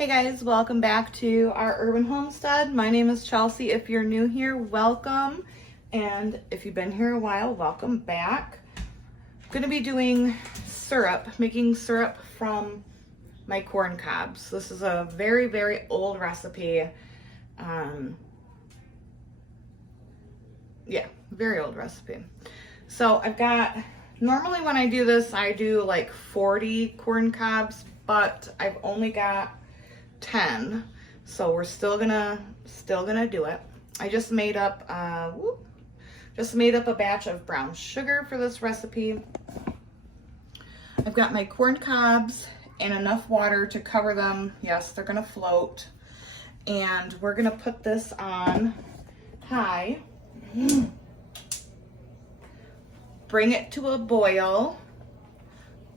Hey guys, welcome back to our urban homestead. My name is Chelsea. If you're new here, welcome. And if you've been here a while, welcome back. I'm gonna be doing syrup, making syrup from my corn cobs. This is a very, very old recipe. Yeah, very old recipe. So I've got, normally when I do this, I do like 40 corn cobs, but I've only got 10, so we're still gonna do it. I just made up a batch of brown sugar for this recipe. I've got my corn cobs and enough water to cover them. Yes, they're gonna float, and we're gonna put this on high. Bring it to a boil.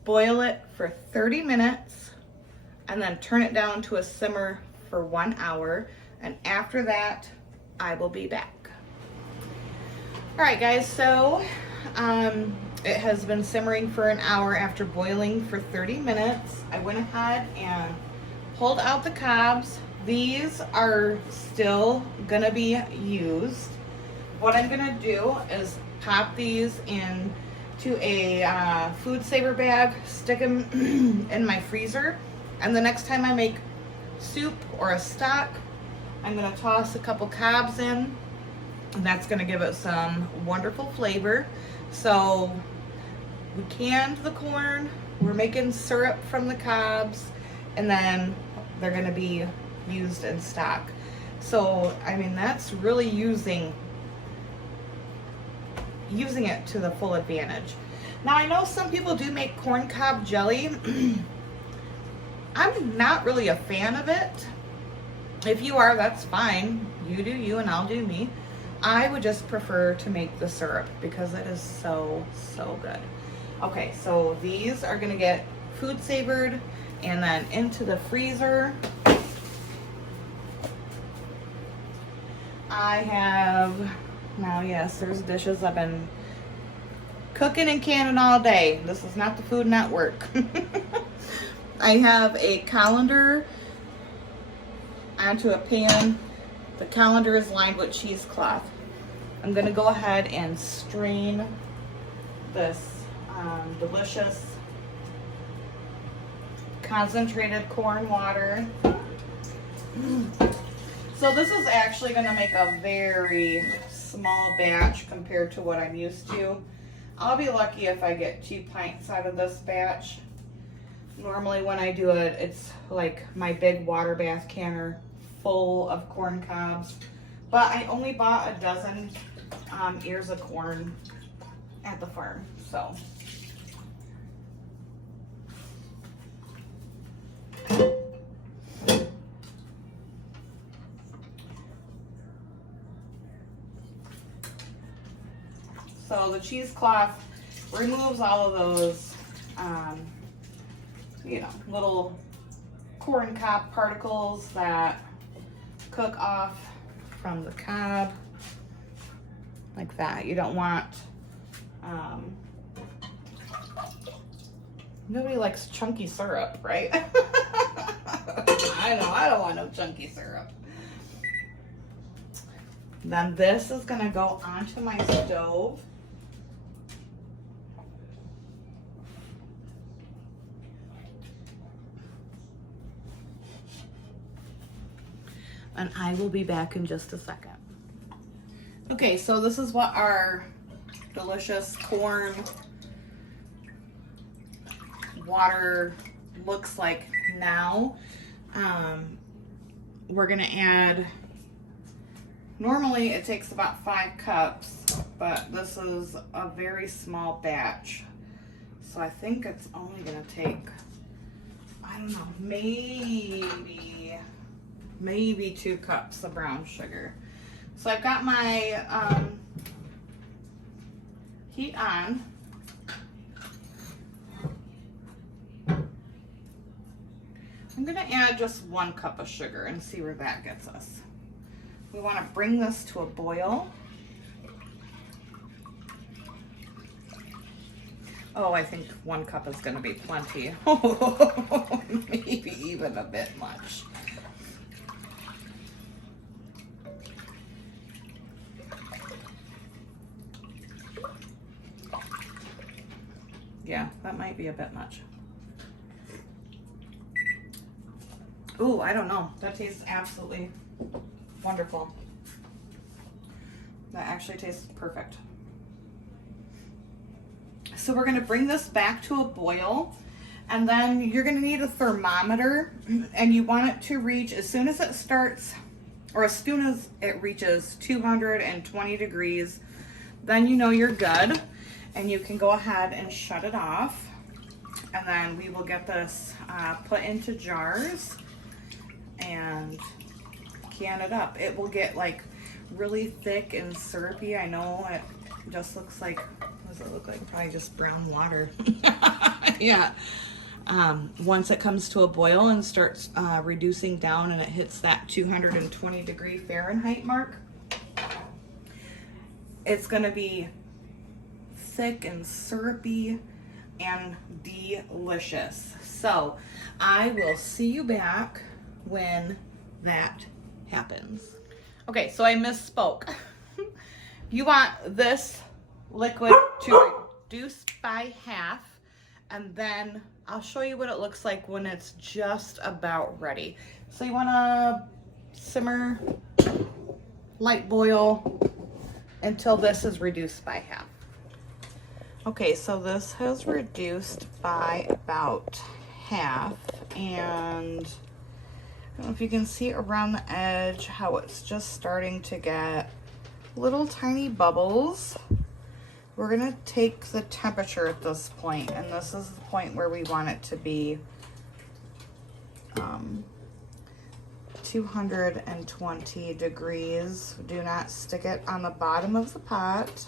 Boil it for 30 minutes. And then turn it down to a simmer for 1 hour. And after that, I will be back. All right, guys, so it has been simmering for an hour after boiling for 30 minutes. I went ahead and pulled out the cobs. These are still gonna be used. What I'm gonna do is pop these into a food saver bag, stick them in my freezer. And the next time I make soup or a stock, I'm gonna toss a couple cobs in, and that's gonna give it some wonderful flavor. So we canned the corn, we're making syrup from the cobs, and then they're gonna be used in stock. So, I mean, that's really using it to the full advantage. Now, I know some people do make corn cob jelly. I'm not really a fan of it. If you are, that's fine. You do you and I'll do me. I would just prefer to make the syrup because it is so, so good. Okay, so these are gonna get food savored and then into the freezer. I have, now yes, there's dishes I've been cooking and canning all day. This is not the Food Network. I have a colander onto a pan. The colander is lined with cheesecloth. I'm gonna go ahead and strain this delicious concentrated corn water. So this is actually gonna make a very small batch compared to what I'm used to. I'll be lucky if I get 2 pints out of this batch. Normally when I do it, it's like my big water bath canner full of corn cobs. But I only bought a dozen ears of corn at the farm, so. So the cheesecloth removes all of those you know, little corn cob particles that cook off from the cob, like that. You don't want, nobody likes chunky syrup, right? I know, I don't want no chunky syrup. Then this is gonna go onto my stove. And I will be back in just a second. Okay, so this is what our delicious corn water looks like now. We're gonna add, normally it takes about 5 cups, but this is a very small batch. So I think it's only gonna take, I don't know, maybe 2 cups of brown sugar. So I've got my heat on. I'm gonna add just 1 cup of sugar and see where that gets us. We wanna bring this to a boil. Oh, I think 1 cup is gonna be plenty. Maybe even even a bit much. Yeah, that might be a bit much. Ooh, I don't know. That tastes absolutely wonderful. That actually tastes perfect. So we're gonna bring this back to a boil, and then you're gonna need a thermometer, and you want it to reach as soon as it starts, or as soon as it reaches 220 degrees, then you know you're good, and you can go ahead and shut it off. And then we will get this put into jars and can it up. It will get like really thick and syrupy. I know it just looks like, what does it look like? Probably just brown water. Yeah. Once it comes to a boil and starts reducing down and it hits that 220 degree Fahrenheit mark, it's gonna be thick and syrupy and delicious. So I will see you back when that happens. Okay, so I misspoke. You want this liquid to reduce by half, and then I'll show you what it looks like when it's just about ready. So you want to simmer, light boil until this is reduced by half. Okay, so this has reduced by about half, and I don't know if you can see around the edge how it's just starting to get little tiny bubbles. We're gonna take the temperature at this point, and this is the point where we want it to be 220 degrees. Do not stick it on the bottom of the pot.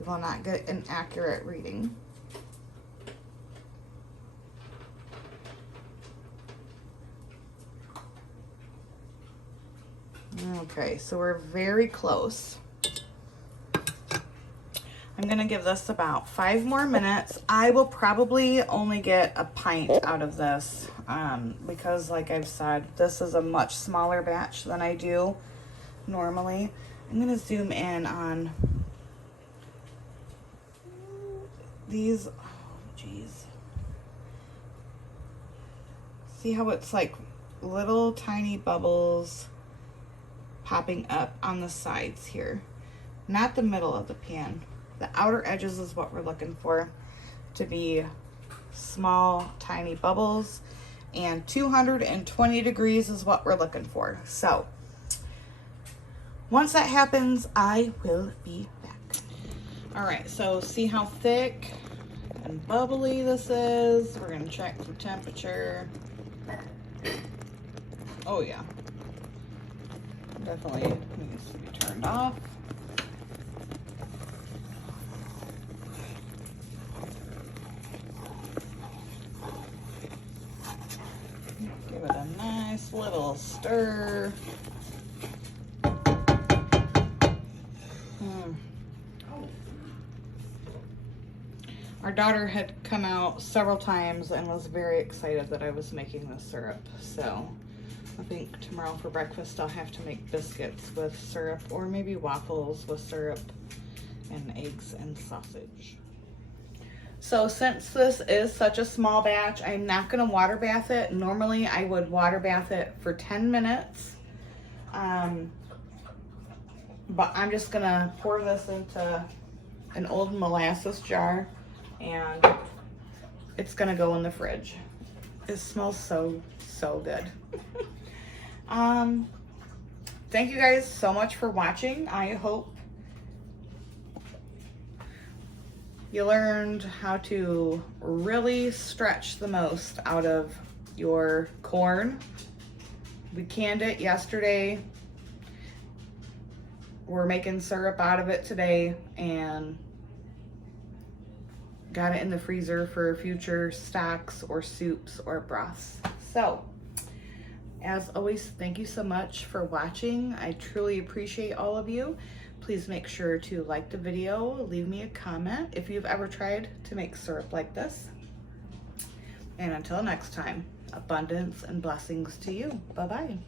You will not get an accurate reading. Okay, so we're very close. I'm gonna give this about 5 more minutes. I will probably only get a pint out of this because, like I've said, this is a much smaller batch than I do normally. I'm gonna zoom in on these. Oh, geez. See how it's like little tiny bubbles popping up on the sides here, not the middle of the pan. The outer edges is what we're looking for to be small, tiny bubbles, and 220 degrees is what we're looking for. So once that happens, I will be back. All right, so see how thick and bubbly this is. We're gonna check the temperature. Oh yeah, definitely needs to be turned off. Give it a nice little stir. Our daughter had come out several times and was very excited that I was making this syrup. So I think tomorrow for breakfast I'll have to make biscuits with syrup, or maybe waffles with syrup and eggs and sausage. So since this is such a small batch, I'm not gonna water bath it. Normally I would water bath it for 10 minutes. But I'm just gonna pour this into an old molasses jar, and it's gonna go in the fridge. It smells so good. Thank you guys so much for watching. I hope you learned how to really stretch the most out of your corn. We canned it yesterday. We're making syrup out of it today and got it in the freezer for future stocks or soups or broths. So, as always, thank you so much for watching. I truly appreciate all of you. Please make sure to like the video, leave me a comment if you've ever tried to make syrup like this. And until next time, abundance and blessings to you. Bye-bye.